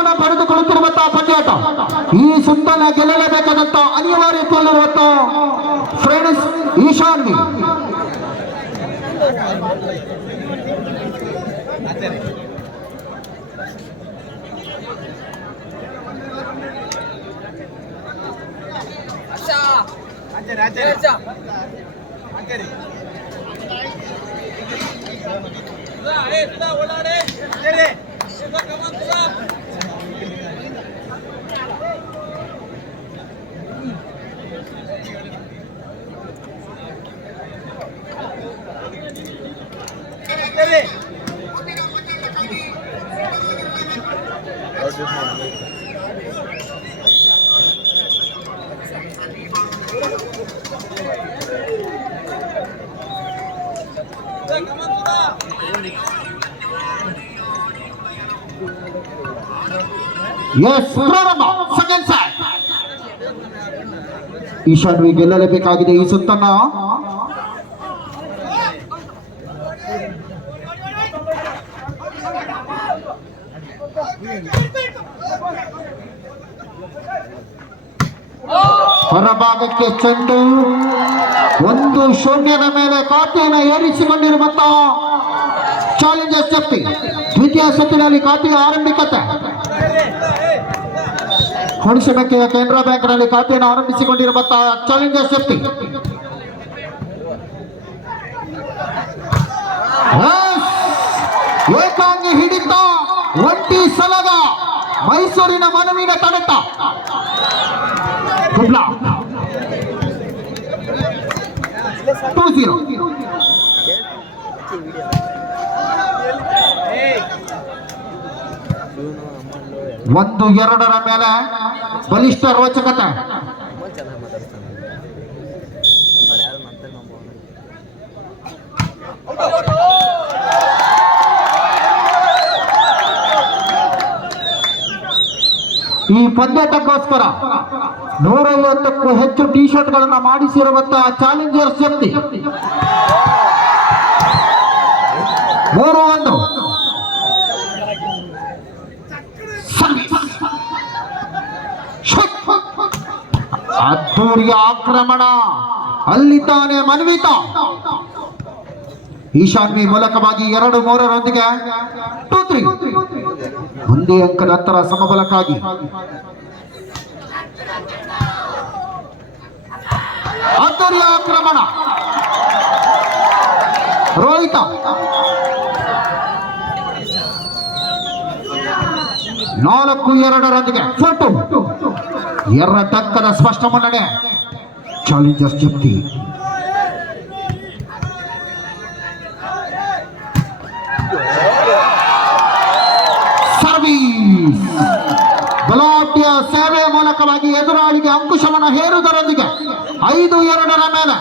ಬಹುಮಾನ ಪಡೆದುಕೊಳ್ಳುತ್ತಿರುವಂತಹ ಪಂದ್ಯಾಟ. ಈ ಸುತ್ತನ ಗೆಲ್ಲಲೇಬೇಕಾದಂತ ಅನಿವಾರ್ಯತೆಯಲ್ಲಿರುವಂತ friends ಈಶಾನ್ವಿ. Second side ಈಶಾನ್ವಿ ಗೆಲ್ಲಲೇಬೇಕಾಗಿದೆ ಈ ಸುತ್ತನ್ನ. ಹೊರಭಾಗಕ್ಕೆ ಚೆಂಡು 1-0 ಮೇಲೆ ಖಾತೆಯನ್ನು ಏರಿಸಿಕೊಂಡಿರುವಂತಹ ಚಾಲೆಂಜರ್ಸ್ ಎಫ್ಸಿ ದ್ವಿತೀಯ ಸುತ್ತಿನಲ್ಲಿ ಖಾತೆಯ ಆರಂಭಿಕತೆ. ಹುಣಸೆಬೆಕ್ಕೆಯ ಕೆನರಾ ಬ್ಯಾಂಕ್ನಲ್ಲಿ ಖಾತೆಯನ್ನು ಆರಂಭಿಸಿಕೊಂಡಿರುವಂತಹ ಚಾಲೆಂಜರ್ಸ್ ಎಫ್ಸಿ ಏಕಾಂಗಿ ಹಿಡಿತ, ಒಂಟಿ ಸಲಗ, ಮೈಸೂರಿನ ಮನವಿನ ತಡೆತ. 2-0. 1-2 ಮೇಲೆ ಬಲಿಷ್ಠ ರೋಚಕತೆ. ಈ ಪಂದ್ಯಾಟಕ್ಕೋಸ್ಕರ 150ಕ್ಕೂ ಹೆಚ್ಚು ಟಿ ಶರ್ಟ್ಗಳನ್ನು ಮಾಡಿಸಿರುವಂತಹ ಚಾಲೆಂಜರ್ಸ್ ಎಫ್ಸಿ 3-1 ಅದ್ದೂರಿಯ ಆಕ್ರಮಣ. ಅಲ್ಲಿ ತಾನೇ ಮನ್ವಿತ. ಈಶಾನ್ವಿ ಮೂಲಕವಾಗಿ 2-3 2-3 ಒಂದೇ ಅಂಕದ ನಂತರ ಸಮಬಲಕ್ಕಾಗಿ ಅದ್ದೂರಿಯ ಆಕ್ರಮಣ. ರೋಹಿತ 4-2 ಫೋಟೋ. ಎರಡಕ್ಕದ ಸ್ಪಷ್ಟ ಮುನ್ನಡೆ ಚಾಲೆಂಜರ್ಸ್ ಎಫ್ಸಿ. ಸರ್ವೀಸ್ ಬಲಾಢ್ಯ ಸೇವೆ ಮೂಲಕವಾಗಿ ಎದುರಾಳಿಗೆ ಅಂಕುಶವನ್ನು ಹೇರುವುದರೊಂದಿಗೆ 5-2 ಮೇಲೆ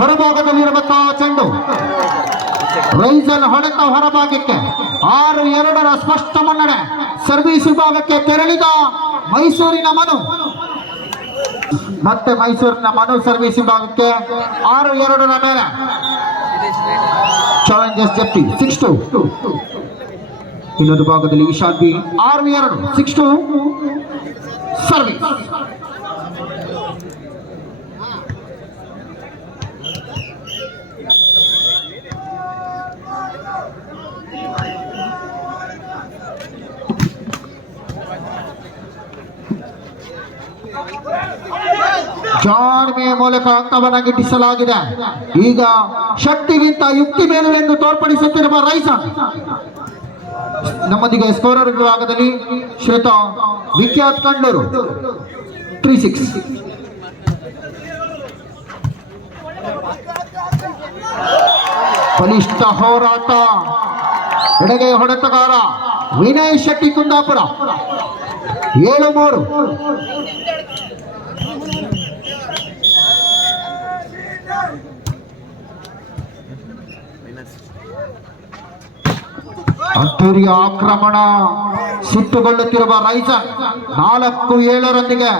ಹೊರಭಾಗದಲ್ಲಿರುವಂತಹ ಚೆಂಡು ರೈಸಲ್ ಹೊಡೆತ ಹೊರಭಾಗಕ್ಕೆ 6-2 ಸ್ಪಷ್ಟ ಮುನ್ನಡೆ. ಸರ್ವೀಸ್ ವಿಭಾಗಕ್ಕೆ ತೆರಳಿದ ಮೈಸೂರಿನ ಮನು. ಮತ್ತೆ ಮೈಸೂರಿನ ಮನು ಸರ್ವೀಸ್ ವಿಭಾಗಕ್ಕೆ 6-2 ಮೇಲೆ ಚಾಲೆಂಜರ್ಸ್ ಎಫ್ಸಿ 6-2. ಇನ್ನೊಂದು ಭಾಗದಲ್ಲಿ ಈಶಾನ್ವಿ 6-2 6-2 ಸರ್ವೀಸ್. ಜಾಣ್ಮೆ ಮೂಲಕ ಅಂಕವನ್ನು ಗಿಟ್ಟಿಸಲಾಗಿದೆ. ಈಗ ಶಕ್ತಿಗಿಂತ ಯುಕ್ತಿ ಮೇಲುವೆಂದು ತೋರ್ಪಡಿಸುತ್ತಿರುವ ರೈಸನ್. ನಮ್ಮೊಂದಿಗೆ ಸ್ಕೋರರ್ ವಿಭಾಗದಲ್ಲಿ ಶ್ವೇತಾ ವಿಖ್ಯಾತ್ ಕಂಡೂರು 3-6. ಬಲಿಷ್ಠ ಹೋರಾಟ. ಎಡಗೈ ಹೊಡೆತಗಾರ ವಿನಯ್ ಶೆಟ್ಟಿ ಕುಂದಾಪುರ 7-3. ಅದ್ದೂರಿಯ ಆಕ್ರಮಣ, ಸಿಟ್ಟುಗೊಳ್ಳುತ್ತಿರುವ ರೈಸನ್ 4-7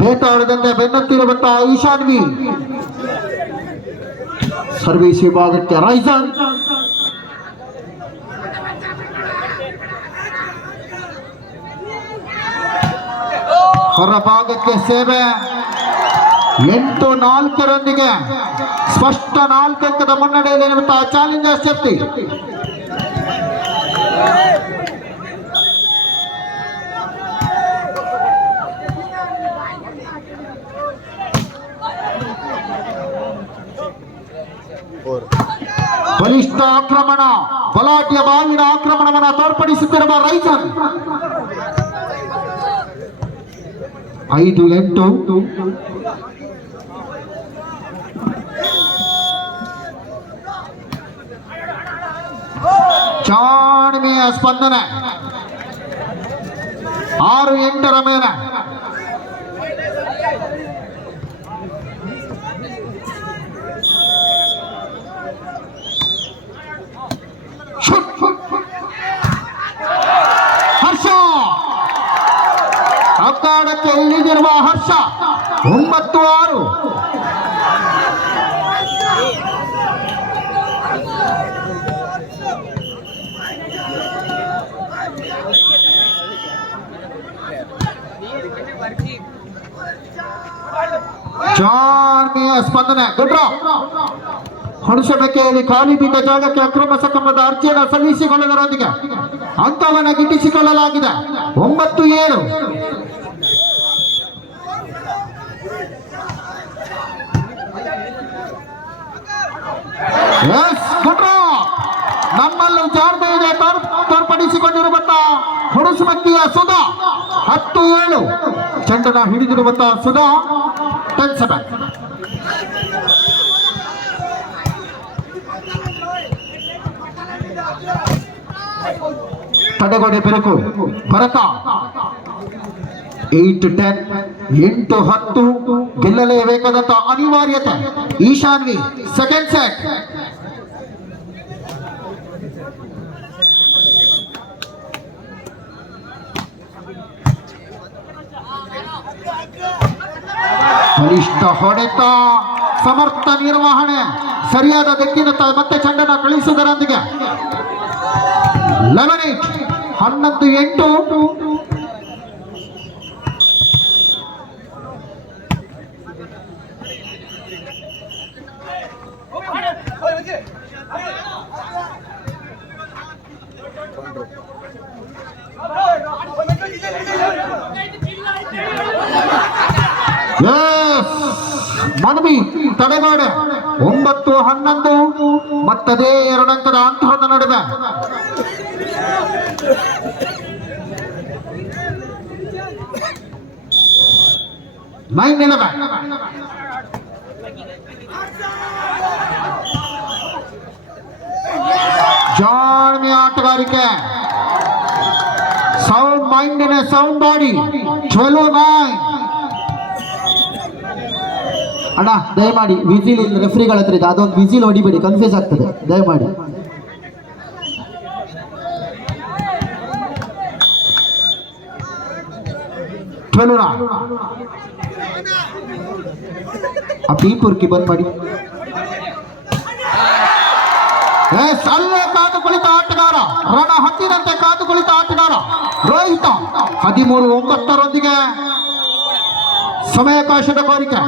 ಬೇತಾಳದಂತೆ ಬೆನ್ನುತ್ತಿರುವಂತಹ ಈಶಾನ್ವಿ. ಸರ್ವಿಸ್ ವಿಭಾಗಕ್ಕೆ ರೈಸನ್, ಹೊರಭಾಗಕ್ಕೆ ಸೇವೆ. 8-4 ಸ್ಪಷ್ಟ 4 ಅಂಕದ ಮುನ್ನಡೆಯಲ್ಲಿರುವಂತಹ ಚಾಲೆಂಜರ್ಸ್ ಶಕ್ತಿ. ಬಲಿಷ್ಠ ಆಕ್ರಮಣ, ಬಲಾಢ್ಯ ಬಾವಿನ ಆಕ್ರಮಣವನ್ನು ತೋರ್ಪಡಿಸುತ್ತಿರುವ ರೈಸನ್. 5-8 ಜಾಣ್ಮೆಯ ಸ್ಪಂದನೆ. 6-8 ಮೇಲೆ ಹರ್ಷ ಅಖಾಡಕ್ಕೆ ಇಳಿದಿರುವ ಹರ್ಷ. 9-6 ಜಾಣ್ಮೆಯ ಸ್ಪಂದನೆ. ಗುಡ್ರ ಹೊಣಸಬೇಕೆಯಲ್ಲಿ ಖಾಲಿ ಬಿದ್ದ ಜಾಗಕ್ಕೆ ಅಕ್ರಮ ಸಕ್ರಮದ ಅರ್ಜಿಯನ್ನು ಸಲ್ಲಿಸಿಕೊಳ್ಳುವುದರೊಂದಿಗೆ ಅಂಕವನ್ನು ಗಿಟ್ಟಿಸಿಕೊಳ್ಳಲಾಗಿದೆ. 9-7 ನಮ್ಮಲ್ಲೂ ಜಾಣ್ಮೆಯ ತೋರ್ಪಡಿಸಿಕೊಂಡಿರುವಂತಹ ಹೊಣಸುಮಕ್ಕಿಯ ಸುಧಾ. 10-7 ಚೆಂಡನ ಹಿಡಿದಿರುವಂತಹ ಸುಧಾ. 10-7 ತಡೆಗೋಡೆ ಬೆರಕು ಭರತ. 8-10 8-10 ಗೆಲ್ಲಲೇಬೇಕಾದಂತ ಅನಿವಾರ್ಯತೆ ಈಶಾನ್ವಿ. Second set. ಬಲಿಷ್ಠ ಹೊಡೆತ, ಸಮರ್ಥ ನಿರ್ವಹಣೆ, ಸರಿಯಾದ ದಿಕ್ಕಿನತ್ತ ಮತ್ತೆ ಚೆಂಡನ ಕಳಿಸುವುದರೊಂದಿಗೆ 11-8 ಮನವಿ ತಡೆಗೋಡೆ. 9-11 ಮತ್ತದೇ 2 ಅಂಕದ ಅಂತರದ ನಡುವೆ. ಜಾಣ್ಮೆಯ ಆಟಗಾರಿಕೆ, ಸೌಂಡ್ ಮೈಂಡಿನ ಸೌಂಡ್ ಬಾಡಿ. 12-9 ಅಣ್ಣ ದಯಮಾಡಿ ವಿಸಿಲ್ ಇಲ್ಲ, ರೆಫ್ರಿಗಳ ಹತ್ರ ಇದೆ, ಅದೊಂದು ವಿಸಿಲ್ ಹೊಡಿಬೇಡಿ, ಕನ್ಫ್ಯೂಸ್ ಆಗ್ತದೆ ದಯಮಾಡಿ. ಆ ಪೀಪುರ್ಕಿ ಬಂದ್ ಮಾಡಿ. ಅಲ್ಲೇ ಕಾದು ಕುಳಿತ ಆಟಗಾರ, ರಣ ಹತ್ತಿರಂತೆ ಕಾದು ಕುಳಿತ ಆಟಗಾರ ರೋಹಿತ. 13-9 ಸಮಯಾವಕಾಶದ ಕೋರಿಕೆ.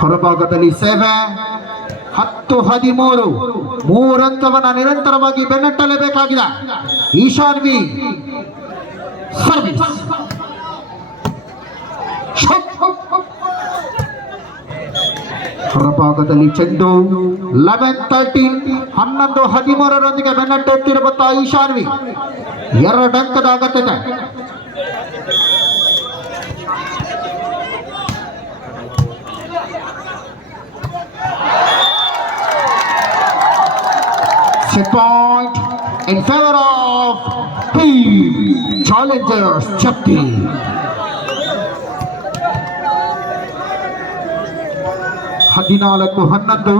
ಹೊರಭಾಗದಲ್ಲಿ ಸೇವೆ. 10-13 3 ಅಂಕವನ್ನು ನಿರಂತರವಾಗಿ ಬೆನ್ನಟ್ಟಲೇಬೇಕಾಗಿದೆ ಈಶಾನ್ವಿ. ಸರ್ವಿಸ್ ಹೊರಭಾಗದಲ್ಲಿ ಚೆಂಡು. 11-13 11-13 ಬೆನ್ನಟ್ಟುತ್ತಿರುವಂತಹ ಈಶಾನ್ವಿ. 2 ಅಂಕದ ಅಗತ್ಯತೆ. Set point in favor of Team Challengers Shakti. ಹದಿನಾಲ್ಕು 11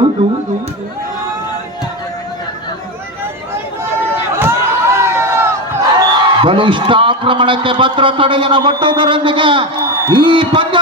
ಬಲಿಷ್ಠ ಆಕ್ರಮಣಕ್ಕೆ ಭದ್ರ ತಡೆಯನ್ನು ಒಡ್ಡುವುದರೊಂದಿಗೆ ಈ ಪಂದ್ಯ